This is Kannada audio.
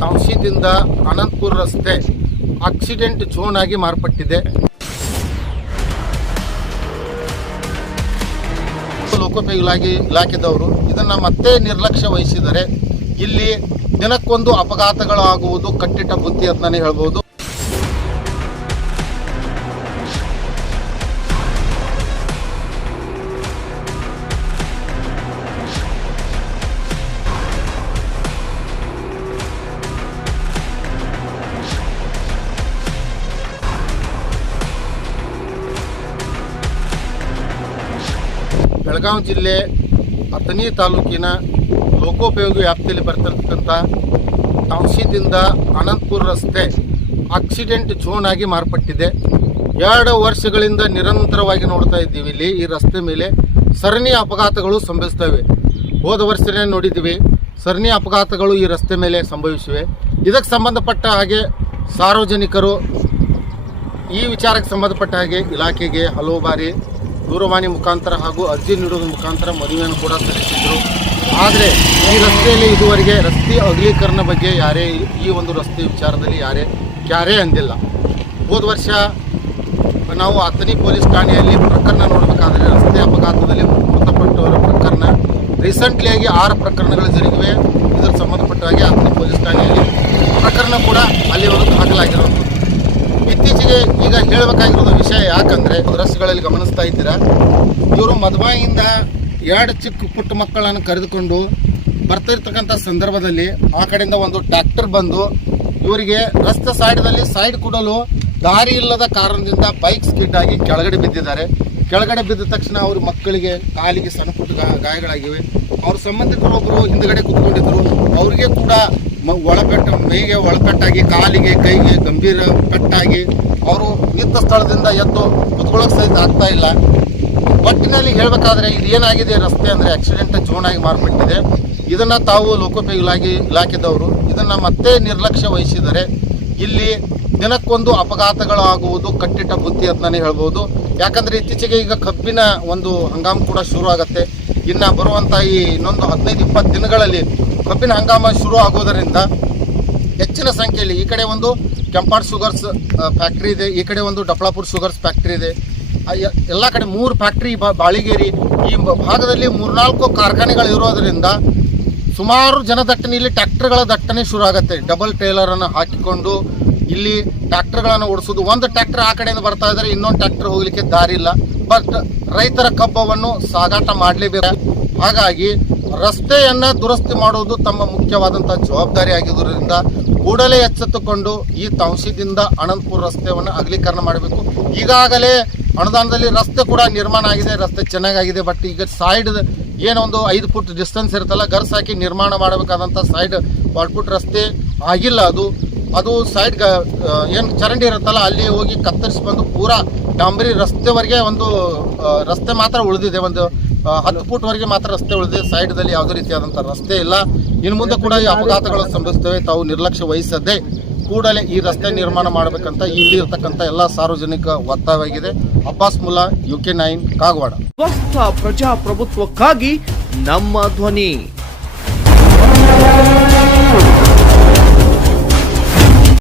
ತಾಂಶಿದಿಂದ ಅನಂತಪುರ ರಸ್ತೆ ಆಕ್ಸಿಡೆಂಟ್ ಝೋನ್ ಆಗಿ ಮಾರ್ಪಟ್ಟಿದೆ. ಲೋಕೋಪಯೋಗಿ ಇಲಾಖೆದವರು ಇದನ್ನು ಮತ್ತೆ ನಿರ್ಲಕ್ಷ್ಯ ವಹಿಸಿದರೆ ಇಲ್ಲಿ ದಿನಕ್ಕೊಂದು ಅಪಘಾತಗಳಾಗುವುದು ಕಟ್ಟಿಟ್ಟ ಬುತ್ತಿ ಅಂತಾನೆ ಹೇಳ್ಬೋದು. ಬೆಳಗಾವಿ ಜಿಲ್ಲೆ ಅಥಣಿ ತಾಲೂಕಿನ ಲೋಕೋಪಯೋಗಿ ವ್ಯಾಪ್ತಿಯಲ್ಲಿ ಬರ್ತಕ್ಕಂಥ ತಾಂಶಿದಿಂದ ಅನಂತಪುರ ರಸ್ತೆ ಆಕ್ಸಿಡೆಂಟ್ ಝೋನ್ ಆಗಿ ಮಾರ್ಪಟ್ಟಿದೆ. 2 ವರ್ಷಗಳಿಂದ ನಿರಂತರವಾಗಿ ನೋಡ್ತಾ ಇದ್ದೀವಿ. ಇಲ್ಲಿ ಈ ರಸ್ತೆ ಮೇಲೆ ಸರಣಿ ಅಪಘಾತಗಳು ಸಂಭವಿಸ್ತವೆ. ಹೋದ ವರ್ಷನೇ ನೋಡಿದ್ದೀವಿ, ಸರಣಿ ಅಪಘಾತಗಳು ಈ ರಸ್ತೆ ಮೇಲೆ ಸಂಭವಿಸಿವೆ. ಇದಕ್ಕೆ ಸಂಬಂಧಪಟ್ಟ ಹಾಗೆ ಸಾರ್ವಜನಿಕರು ಈ ವಿಚಾರಕ್ಕೆ ಸಂಬಂಧಪಟ್ಟ ಹಾಗೆ ಇಲಾಖೆಗೆ ಹಲವು ಬಾರಿ ದೂರವಾಣಿ ಮುಖಾಂತರ ಹಾಗೂ ಅರ್ಜಿ ನೀಡುವುದರ ಮುಖಾಂತರ ಮನವಿಯನ್ನು ಕೂಡ ಸಲ್ಲಿಸಿದರು. ಆದರೆ ಈ ರಸ್ತೆಯಲ್ಲಿ ಇದುವರೆಗೆ ರಸ್ತೆ ಅಗಲೀಕರಣ ಬಗ್ಗೆ ಯಾರೇ ಈ ಒಂದು ರಸ್ತೆ ವಿಚಾರದಲ್ಲಿ ಕ್ಯಾರೇ ಅಂದಿಲ್ಲ. ಹೋದ ವರ್ಷ ನಾವು ಅಥಣಿ ಪೊಲೀಸ್ ಠಾಣೆಯಲ್ಲಿ ಪ್ರಕರಣ ನೋಡಬೇಕಾದ್ರೆ ರಸ್ತೆ ಅಪಘಾತದಲ್ಲಿ ಮೃತಪಟ್ಟವರ ಪ್ರಕರಣ ರೀಸೆಂಟ್ಲಿಯಾಗಿ 6 ಪ್ರಕರಣಗಳು ಜರುಗಿವೆ. ಇದರ ಸಂಬಂಧಪಟ್ಟ ಹಾಗೆ ಅಥಣಿ ಪೊಲೀಸ್ ಠಾಣೆಯಲ್ಲಿ ಪ್ರಕರಣ ಕೂಡ ಅಲ್ಲಿವರೆಗೂ ದಾಖಲಾಗಿರುವಂಥದ್ದು. ಇತ್ತೀಚೆಗೆ ಈಗ ಹೇಳಬೇಕಾಗಿರೋದು ವಿಷಯ ಯಾಕಂದರೆ ರಸ್ತೆಗಳಲ್ಲಿ ಗಮನಿಸ್ತಾ ಇದ್ದೀರಾ, ಇವರು ಮದುವೆಯಿಂದ 2 ಚಿಕ್ಕ ಪುಟ್ಟ ಮಕ್ಕಳನ್ನು ಕರೆದುಕೊಂಡು ಬರ್ತಿರ್ತಕ್ಕಂಥ ಸಂದರ್ಭದಲ್ಲಿ ಆ ಕಡೆಯಿಂದ ಒಂದು ಟ್ರ್ಯಾಕ್ಟರ್ ಬಂದು ಇವರಿಗೆ ರಸ್ತೆ ಸೈಡ್ ಕೊಡಲು ದಾರಿ ಇಲ್ಲದ ಕಾರಣದಿಂದ ಬೈಕ್ ಸ್ಕಿಡ್ ಆಗಿ ಕೆಳಗಡೆ ಬಿದ್ದಿದ್ದಾರೆ. ಕೆಳಗಡೆ ಬಿದ್ದ ತಕ್ಷಣ ಅವ್ರ ಮಕ್ಕಳಿಗೆ ಕಾಲಿಗೆ ಸಣ್ಣ ಪುಟ್ಟ ಗಾಯಗಳಾಗಿವೆ. ಅವ್ರ ಸಂಬಂಧಿಕರೊಬ್ಬರು ಹಿಂದುಗಡೆ ಕೂತ್ಕೊಂಡಿದ್ರು, ಅವ್ರಿಗೆ ಕೂಡ ಮೈಗೆ ಒಳಪೆಟ್ಟಾಗಿ ಕಾಲಿಗೆ ಕೈಗೆ ಗಂಭೀರ ಪೆಟ್ಟಾಗಿ ಅವರು ನಿಂತ ಸ್ಥಳದಿಂದ ಎದ್ದು ಕುತ್ಕೊಳ್ಳೋಕೆ ಸಹಿತ ಆಗ್ತಾ ಇಲ್ಲ. ಒಟ್ಟಿನಲ್ಲಿ ಹೇಳಬೇಕಾದ್ರೆ ಇದು ಏನಾಗಿದೆ ರಸ್ತೆ ಅಂದರೆ ಆಕ್ಸಿಡೆಂಟ್ ಝೋನ್ ಆಗಿ ಮಾರ್ಪಟ್ಟಿದೆ. ಇದನ್ನು ತಾವು ಲೋಕೋಪಯೋಗಿ ಇಲಾಖೆದವರು ಇದನ್ನು ಮತ್ತೆ ನಿರ್ಲಕ್ಷ್ಯ ವಹಿಸಿದರೆ ಇಲ್ಲಿ ದಿನಕ್ಕೊಂದು ಅಪಘಾತಗಳಾಗುವುದು ಕಟ್ಟಿಟ್ಟ ಬುತ್ತಿ ಅಂತಾನೆ ಹೇಳ್ಬೋದು. ಯಾಕಂದರೆ ಇತ್ತೀಚೆಗೆ ಈಗ ಕಬ್ಬಿನ ಒಂದು ಹಂಗಾಮ ಕೂಡ ಶುರು ಆಗುತ್ತೆ. ಇನ್ನು ಬರುವಂಥ ಈ ಇನ್ನೊಂದು 15-20 ದಿನಗಳಲ್ಲಿ ಕಬ್ಬಿನ ಹಂಗಾಮ ಶುರು ಆಗೋದರಿಂದ ಹೆಚ್ಚಿನ ಸಂಖ್ಯೆಯಲ್ಲಿ ಈ ಕಡೆ ಒಂದು ಕೆಂಪಾಡ್ ಶುಗರ್ಸ್ ಫ್ಯಾಕ್ಟ್ರಿ ಇದೆ, ಈ ಕಡೆ ಒಂದು ಡಪ್ಲಾಪುರ್ ಶುಗರ್ಸ್ ಫ್ಯಾಕ್ಟ್ರಿ ಇದೆ. ಎಲ್ಲ ಕಡೆ 3 ಫ್ಯಾಕ್ಟ್ರಿ ಬಾಳಿಗೇರಿ ಈ ಭಾಗದಲ್ಲಿ 3-4 ಕಾರ್ಖಾನೆಗಳು ಇರೋದರಿಂದ ಸುಮಾರು ಜನದಟ್ಟಣೆ ಇಲ್ಲಿ ಟ್ರ್ಯಾಕ್ಟರ್ಗಳ ದಟ್ಟಣೆ ಶುರು ಆಗುತ್ತೆ. ಡಬಲ್ ಟ್ರೇಲರನ್ನು ಹಾಕಿಕೊಂಡು ಇಲ್ಲಿ ಟ್ರ್ಯಾಕ್ಟರ್ಗಳನ್ನು ಓಡಿಸೋದು. ಒಂದು ಟ್ರ್ಯಾಕ್ಟರ್ ಆ ಕಡೆಯಿಂದ ಬರ್ತಾ ಇದ್ದಾರೆ, ಇನ್ನೊಂದು ಟ್ರ್ಯಾಕ್ಟರ್ ಹೋಗಲಿಕ್ಕೆ ದಾರಿ ಇಲ್ಲ. ಬಟ್ ರೈತರ ಕಬ್ಬವನ್ನು ಸಾಗಾಟ ಮಾಡಲೇಬೇಕು. ಹಾಗಾಗಿ ರಸ್ತೆಯನ್ನು ದುರಸ್ತಿ ಮಾಡುವುದು ತಮ್ಮ ಮುಖ್ಯವಾದಂಥ ಜವಾಬ್ದಾರಿ ಆಗಿರುವುದರಿಂದ ಕೂಡಲೇ ಎಚ್ಚೆತ್ತುಕೊಂಡು ಈ ತಾಂಶಿದಿಂದ ಅನಂತಪುರ ರಸ್ತೆಯನ್ನು ಅಗಲೀಕರಣ ಮಾಡಬೇಕು. ಈಗಾಗಲೇ ಅನುದಾನದಲ್ಲಿ ರಸ್ತೆ ಕೂಡ ನಿರ್ಮಾಣ ಆಗಿದೆ, ರಸ್ತೆ ಚೆನ್ನಾಗಾಗಿದೆ. ಬಟ್ ಈಗ ಸೈಡ್ ಏನೊಂದು 5 ಫುಟ್ ಡಿಸ್ಟೆನ್ಸ್ ಇರುತ್ತಲ್ಲ, ಗರ್ಸ್ ಹಾಕಿ ನಿರ್ಮಾಣ ಮಾಡಬೇಕಾದಂಥ ಸೈಡ್ 12 ಫುಟ್ ರಸ್ತೆ ಆಗಿಲ್ಲ. ಅದು ಸೈಡ್ ಏನು ಚರಂಡಿ ಇರುತ್ತಲ್ಲ ಅಲ್ಲಿ ಹೋಗಿ ಕತ್ತರಿಸಿ ಬಂದು ಪೂರಾ ಡಾಂಬರಿ ರಸ್ತೆವರೆಗೆ ಒಂದು ರಸ್ತೆ ಮಾತ್ರ ಉಳಿದಿದೆ. ಒಂದು 10 ಫುಟ್ವರೆಗೆ ಮಾತ್ರ ರಸ್ತೆ ಉಳಿದಿದೆ. ಸೈಡ್ದಲ್ಲಿ ಯಾವುದೇ ರೀತಿಯಾದಂಥ ರಸ್ತೆ ಇಲ್ಲ. ಇನ್ನು ಮುಂದೆ ಕೂಡ ಈ ಅಪಘಾತಗಳು ಸಂಭವಿಸ್ತವೆ. ತಾವು ನಿರ್ಲಕ್ಷ್ಯ ವಹಿಸದೆ ಕೂಡಲೇ ಈ ರಸ್ತೆ ನಿರ್ಮಾಣ ಮಾಡಬೇಕಂತ ಇಲ್ಲಿ ಇರ್ತಕ್ಕಂಥ ಎಲ್ಲ ಸಾರ್ವಜನಿಕ ಒತ್ತಾಯವಾಗಿದೆ. ಅಬ್ಬಾಸ್ ಮುಲ್ಲಾ, UK9 ಕಾಗವಾಡ. ಸ್ವಸ್ಥ ಪ್ರಜಾಪ್ರಭುತ್ವಕ್ಕಾಗಿ ನಮ್ಮ ಧ್ವನಿ.